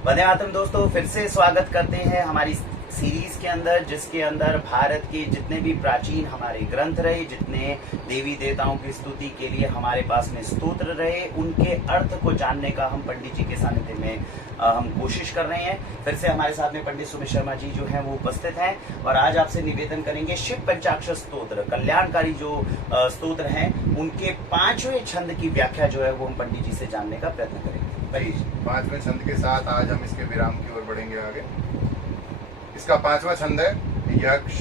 वंदे मातरम दोस्तों, फिर से स्वागत करते हैं हमारी सीरीज के अंदर, जिसके अंदर भारत के जितने भी प्राचीन हमारे ग्रंथ रहे, जितने देवी देवताओं की स्तुति के लिए हमारे पास में स्तोत्र रहे, उनके अर्थ को जानने का हम पंडित जी के सानिध्य में हम कोशिश कर रहे हैं। फिर से हमारे साथ में पंडित सुमित शर्मा जी जो हैं वो उपस्थित हैं और आज आपसे निवेदन करेंगे शिव पंचाक्षर स्तोत्र, कल्याणकारी जो स्तोत्र हैं, उनके 5वें छंद की व्याख्या जो है वो हम पंडित जी से जानने का प्रयत्न करेंगे। 5वें छंद के साथ आज हम इसके विराम की ओर बढ़ेंगे आगे। इसका 5वां छंद है यक्ष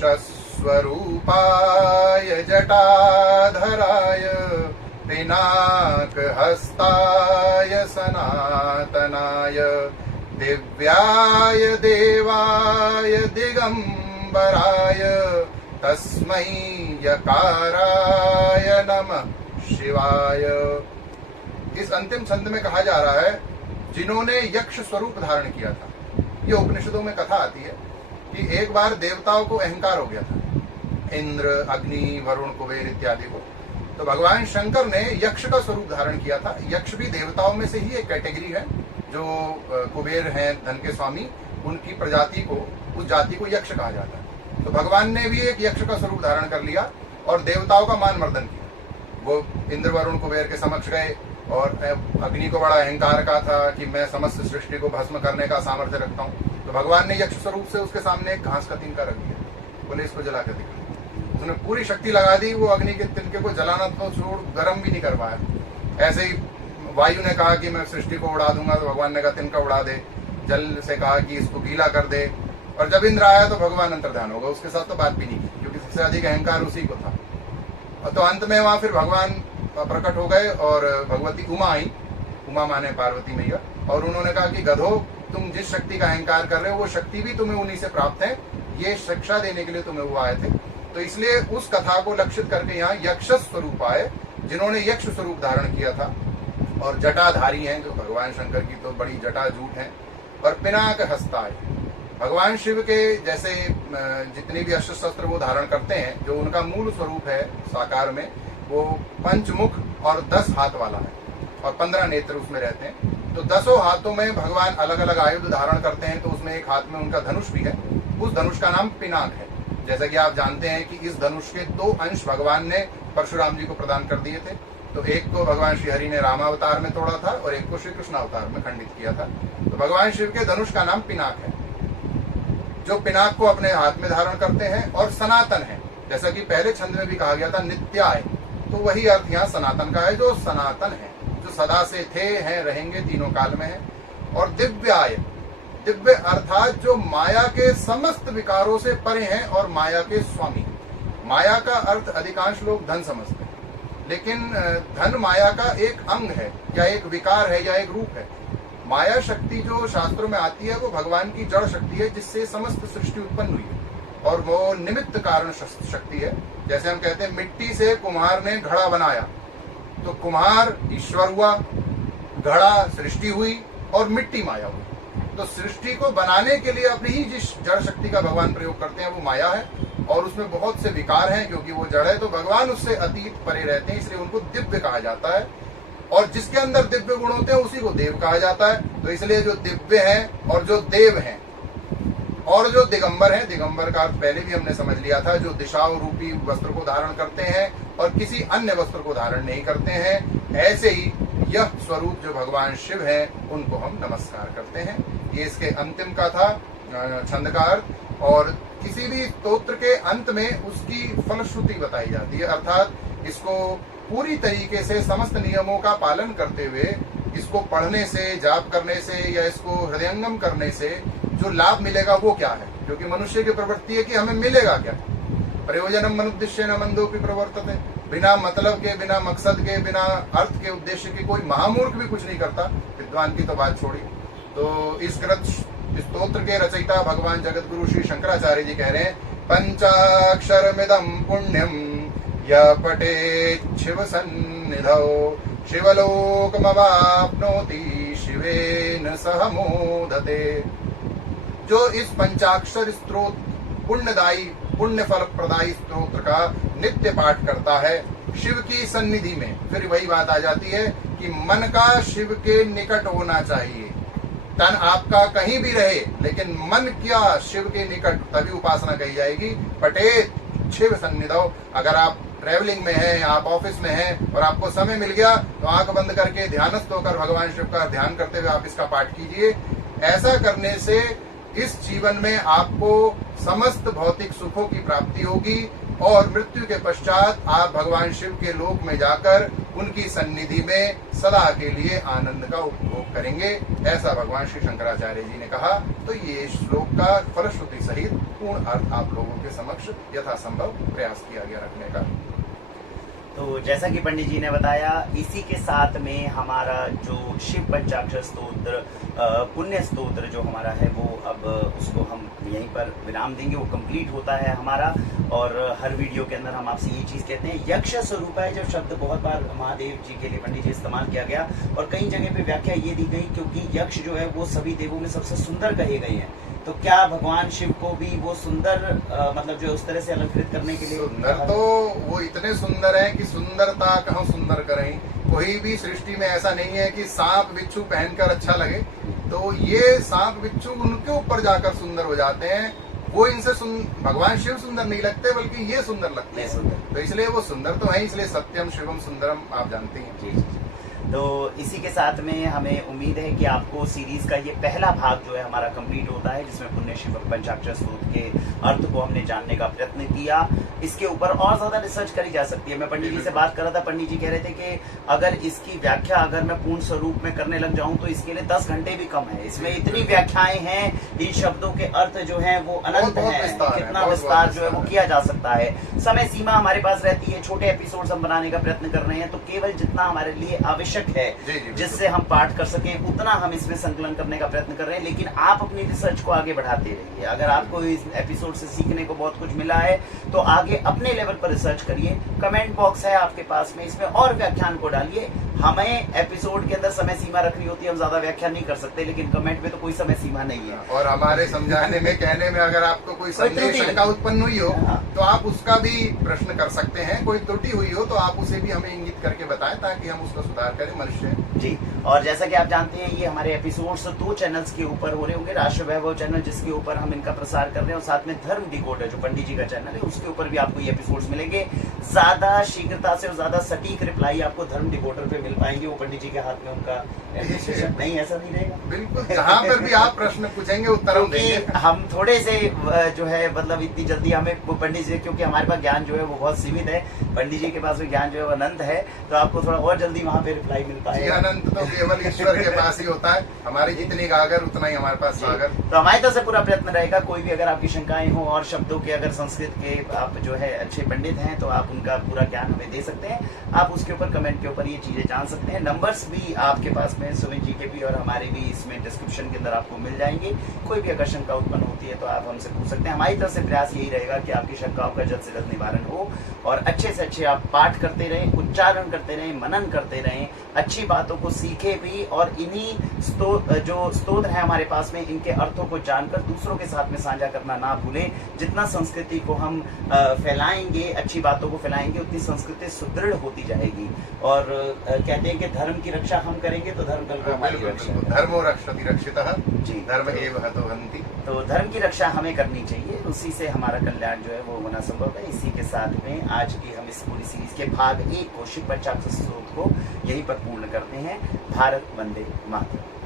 स्वरूपाय जटाधराय पिनाक हस्ताय सनातनाय दिव्याय देवाय दिगंबराय तस्मै यकाराय नमः शिवाय। इस अंतिम छंद में कहा जा रहा है जिन्होंने यक्ष स्वरूप धारण किया था। ये उपनिषदों में कथा आती है कि एक बार देवताओं को अहंकार हो गया था, इंद्र, अग्नि, वरुण, कुबेर इत्यादि को। तो भगवान शंकर ने यक्ष का स्वरूप धारण किया था। यक्ष भी देवताओं में से ही एक कैटेगरी है। जो कुबेर हैं, धन के स्वामी, उनकी प्रजाति को, उस जाति को यक्ष कहा जाता है। तो भगवान ने भी एक यक्ष का स्वरूप धारण कर लिया और देवताओं का मान मर्दन किया। वो इंद्र, वरुण, कुबेर के समक्ष गए और अग्नि को बड़ा अहंकार का था कि मैं समस्त सृष्टि को भस्म करने का सामर्थ्य रखता हूँ। तो भगवान ने यक्ष स्वरूप से उसके सामने एक घास का तिनका रख दिया, बोले इसको जला कर दिखा। उसने पूरी शक्ति लगा दी, वो अग्नि के तिनके को जलाना तो छोड़ गर्म भी नहीं कर पाया। ऐसे ही वायु ने कहा कि मैं सृष्टि को उड़ा दूंगा, तो भगवान ने कहा तिनका उड़ा दे। जल से कहा कि इसको गीला कर दे। और जब इंद्र आया तो भगवान अंतर्ध्यान हो गया, उसके साथ तो बात भी नहीं की, क्योंकि सबसे अधिक अहंकार उसी को था। तो अंत में वहां फिर भगवान प्रकट हो गए और भगवती उमा आई, उमा माने पार्वती मैया, और उन्होंने कहा कि गधो, तुम जिस शक्ति का अहंकार कर रहे हो वो शक्ति भी तुम्हें उन्हीं से प्राप्त है। ये शिक्षा देने के लिए तुम्हें वो आए थे। तो इसलिए उस कथा को लक्षित करके यहाँ यक्ष स्वरूप आए, जिन्होंने यक्ष स्वरूप धारण किया था और जटाधारी हैं, जो भगवान शंकर की तो बड़ी जटाजूट है। और पिनाक हस्ताय, भगवान शिव के जैसे जितने भी अस्त्र शस्त्र वो धारण करते हैं, जो उनका मूल स्वरूप है साकार में, वो पंचमुख और 10 हाथ वाला है और 15 नेत्र उसमें रहते हैं। तो 10 हाथों में भगवान अलग अलग आयुध धारण करते हैं। तो उसमें एक हाथ में उनका धनुष भी है, उस धनुष का नाम पिनाक है। जैसा कि आप जानते हैं कि इस धनुष के 2 अंश भगवान ने परशुराम जी को प्रदान कर दिए थे। तो एक को भगवान श्री हरि ने रामावतार में तोड़ा था और एक को श्री कृष्ण अवतार में खंडित किया था। तो भगवान शिव के धनुष का नाम पिनाक है, जो पिनाक को अपने हाथ में धारण करते हैं। और सनातन है, जैसा कि पहले छंद में भी कहा गया था नित्याय, तो वही अर्थ यहाँ सनातन का है, जो सनातन है, जो सदा से थे, हैं, रहेंगे, तीनों काल में है। और दिव्याय, दिव्य अर्थात जो माया के समस्त विकारों से परे हैं और माया के स्वामी। माया का अर्थ अधिकांश लोग धन समझते हैं, लेकिन धन माया का एक अंग है या एक विकार है या एक रूप है। माया शक्ति जो शास्त्रों में आती है वो भगवान की जड़ शक्ति है, जिससे समस्त सृष्टि उत्पन्न हुई है, और वो निमित्त कारण शक्ति है। जैसे हम कहते हैं मिट्टी से कुम्हार ने घड़ा बनाया, तो कुम्हार ईश्वर हुआ, घड़ा सृष्टि हुई और मिट्टी माया हुई। तो सृष्टि को बनाने के लिए अपनी ही जिस जड़ शक्ति का भगवान प्रयोग करते हैं वो माया है, और उसमें बहुत से विकार हैं क्योंकि वो जड़ है। तो भगवान उससे अतीत परे रहते हैं, इसलिए उनको दिव्य कहा जाता है। और जिसके अंदर दिव्य गुण होते हैं उसी को देव कहा जाता है। तो इसलिए जो दिव्य हैं और जो देव हैं और जो दिगंबर हैं, दिगंबर का अर्थ पहले भी हमने समझ लिया था, जो दिशाओं रूपी वस्त्र को धारण करते हैं और किसी अन्य वस्त्र को धारण नहीं करते हैं। ऐसे ही यह स्वरूप जो भगवान शिव हैं, उनको हम नमस्कार करते हैं। ये इसके अंतिम का था छंद का अर्थ। और किसी भी स्तोत्र के अंत में उसकी फलश्रुति बताई जाती है, अर्थात इसको पूरी तरीके से समस्त नियमों का पालन करते हुए इसको पढ़ने से, जाप करने से या इसको हृदयंगम करने से जो लाभ मिलेगा वो क्या है। क्योंकि मनुष्य की प्रवृत्ति है कि हमें मिलेगा क्या। प्रयोजनम मनुद्देश्य न मंदोपि प्रवर्तते, बिना मतलब के, बिना मकसद के, बिना अर्थ के, उद्देश्य के कोई महामूर्ख भी कुछ नहीं करता, विद्वान की तो बात छोड़ी। तो इस ग्रंथ स्तोत्र के रचयिता भगवान जगत गुरु श्री शंकराचार्य जी कह रहे हैं, पंचाक्षरमिदं पुण्यम य पठेत् शिव सन्निधौ शिवलोकमवाप्नोति शिवेन सह मोदते। जो इस पंचाक्षर स्तोत्र पुण्यदायी, पुण्य फल प्रदायी स्तोत्र का नित्य पाठ करता है शिव की सन्निधि में, फिर वही बात आ जाती है कि मन का शिव के निकट होना चाहिए। तन आपका कहीं भी रहे, लेकिन मन क्या शिव के निकट, तभी उपासना कही जाएगी। पटेत शिव सन्निधौ। अगर आप ट्रेवलिंग में हैं, आप ऑफिस में हैं और आपको समय मिल गया तो आंख बंद करके ध्यानस्थ होकर भगवान शिव का ध्यान करते हुए आप इसका पाठ कीजिए। ऐसा करने से इस जीवन में आपको समस्त भौतिक सुखों की प्राप्ति होगी और मृत्यु के पश्चात आप भगवान शिव के लोक में जाकर उनकी सन्निधि में सदा के लिए आनंद का उपभोग करेंगे, ऐसा भगवान श्री शंकराचार्य जी ने कहा। तो ये श्लोक का फलश्रुति सहित पूर्ण अर्थ आप लोगों के समक्ष यथासंभव प्रयास किया गया रखने का। तो जैसा कि पंडित जी ने बताया, इसी के साथ में हमारा जो शिव पंचाक्षर स्तोत्र पुण्य स्तोत्र जो हमारा है वो अब उसको हम यहीं पर विराम देंगे, वो कंप्लीट होता है हमारा। और हर वीडियो के अंदर हम आपसे ये चीज कहते हैं, यक्ष स्वरूप है जो शब्द बहुत बार महादेव जी के लिए पंडित जी इस्तेमाल किया गया और कई जगह पे व्याख्या ये दी गई क्योंकि यक्ष जो है वो सभी देवों में सबसे सुंदर कहे गए हैं। तो क्या भगवान शिव को भी वो सुंदर मतलब जो उस तरह से अलंकृत करने के लिए सुंदर, तो वो इतने सुंदर हैं कि सुंदरता कहाँ सुंदर करें। कोई भी सृष्टि में ऐसा नहीं है कि सांप बिच्छू पहनकर अच्छा लगे, तो ये सांप बिच्छू उनके ऊपर जाकर सुंदर हो जाते हैं। वो इनसे भगवान शिव सुंदर नहीं लगते बल्कि ये सुंदर लगते हैं। तो इसलिए वो सुंदर तो है, इसलिए सत्यम शिवम सुंदरम आप जानते हैं। जी। तो इसी के साथ में हमें उम्मीद है कि आपको सीरीज का ये पहला भाग जो है हमारा कंप्लीट होता है, जिसमें पुण्य शिव पंचाक्षर स्तोत्र के अर्थ को हमने जानने का प्रयत्न किया। इसके ऊपर और ज्यादा रिसर्च करी जा सकती है। मैं पंडित जी से बात कर रहा था, पंडित जी कह रहे थे कि अगर इसकी व्याख्या अगर मैं पूर्ण स्वरूप में करने लग जाऊं तो इसके लिए 10 घंटे भी कम है। इसमें इतनी व्याख्याएं हैं, इन शब्दों के अर्थ जो है वो अनंत है, कितना विस्तार जो है वो किया जा सकता है। समय सीमा हमारे पास रहती है, छोटे एपिसोड हम बनाने का प्रयत्न कर रहे हैं, तो केवल जितना हमारे लिए आवश्यक है जिससे हम पाठ कर सके उतना हम इसमें संकलन करने का प्रयत्न कर रहे हैं। लेकिन आप अपनी रिसर्च को आगे बढ़ाते रहिए। अगर आपको इस एपिसोड से सीखने को बहुत कुछ मिला है तो आगे अपने लेवल पर रिसर्च करिए। कमेंट बॉक्स है आपके पास में, इसमें और व्याख्यान को डालिए। हमें एपिसोड के अंदर समय सीमा रखनी होती है, हम ज्यादा व्याख्या नहीं कर सकते, लेकिन कमेंट में तो कोई समय सीमा नहीं है। और हमारे समझाने में कहने में अगर आपको कोई संदेह शंका उत्पन्न हुई हो तो आप उसका भी प्रश्न कर सकते हैं। कोई त्रुटि हुई हो तो आप उसे भी हमें इंगित करके बताएं ताकि हम उसका सुधार करें। मनुष्य जी। और जैसा कि आप जानते हैं ये हमारे एपिसोड्स 2 चैनल्स के ऊपर हो रहे होंगे। राष्ट्र वैभव चैनल जिसके ऊपर हम इनका प्रसार कर रहे हैं और साथ में धर्म डिकोडर जो पंडित जी का चैनल है उसके ऊपर भी आपको ये एपिसोड्स मिलेंगे। ज्यादा शीघ्रता से और ज्यादा सटीक रिप्लाई आपको धर्म डिकोडर पे मिल पाएंगे। वो पंडित जी के हाथ में उनका नहीं, ऐसा नहीं रहेगा। बिल्कुल, जहाँ पर भी आप प्रश्न पूछेंगे उत्तर हम देंगे। हम थोड़े से जो है मतलब इतनी जल्दी हमें पंडित जी, क्योंकि हमारे पास ज्ञान जो है वो बहुत सीमित है, पंडित जी के पास भी ज्ञान जो है वो अनंत है, तो आपको थोड़ा और जल्दी वहाँ पे रिप्लाई मिल पाएगा। अनंत तो केवल ईश्वर के पास ही होता है। हमारी जितनी गागर उतना ही हमारे पास सागर। तो हमारी तरफ से पूरा प्रयत्न रहेगा। कोई भी अगर आपकी शंकाएं हो और शब्दों के अगर संस्कृत के आप जो है अच्छे पंडित हैं तो आप उनका पूरा ज्ञान हमें दे सकते हैं। आप उसके ऊपर कमेंट के ऊपर ये चीजें जान सकते हैं। नंबर्स भी आपके पास में सुमित जी के भी और हमारे भी इसमें डिस्क्रिप्शन के अंदर आपको मिल जाएंगे। कोई भी अगर शंका उत्पन्न होती है तो आप हमसे पूछ सकते हैं। हमारी तरफ से प्रयास यही रहेगा कि आपकी शंकाओं का जल्द से जल्द निवारण हो और अच्छे से अच्छे आप पाठ करते रहें, उच्चारण करते रहें, मनन करते रहें, अच्छी बातों को सीखे भी और इन्हीं जो स्तोत्र है हमारे पास में इनके अर्थों को जानकर दूसरों के साथ में साझा करना ना भूलें। जितना संस्कृति को हम फैलाएंगे, अच्छी बातों को फैलाएंगे, उतनी संस्कृति सुदृढ़ होती जाएगी। और कहते हैं कि धर्म की रक्षा हम करेंगे तो धर्म कल को हमारी रक्षा। धर्मो रक्षति रक्षितः जी, धर्म एव हतो हन्ति। तो धर्म की रक्षा हमें करनी चाहिए, उसी से हमारा कल्याण जो है वो होना संभव है। इसी के साथ में आज की हम इस पूरी सीरीज के भाग 1 को शिव पंचाक्षर स्तोत्र को यहीं पर पूर्ण करते हैं। भारत वंदे मातरम।